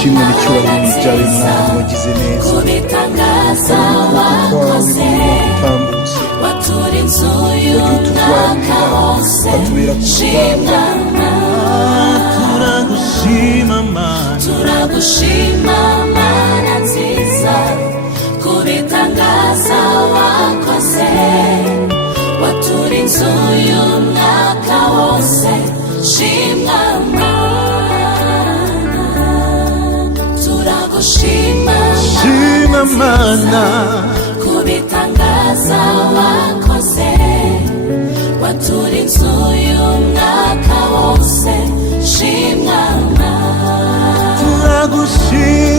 ishimwe n'icyubahiro ni ibyawe mwami wagize neza kubitangaza wakoze watura inzu y'umwaka wose shimwa turagushima mana nziza kubitangaza wakoze watura inzu y'umwaka wose shimwa mana turagushima mana kubitangaza wakoze watura inzu y'umwaka wose shimwa mana turagushima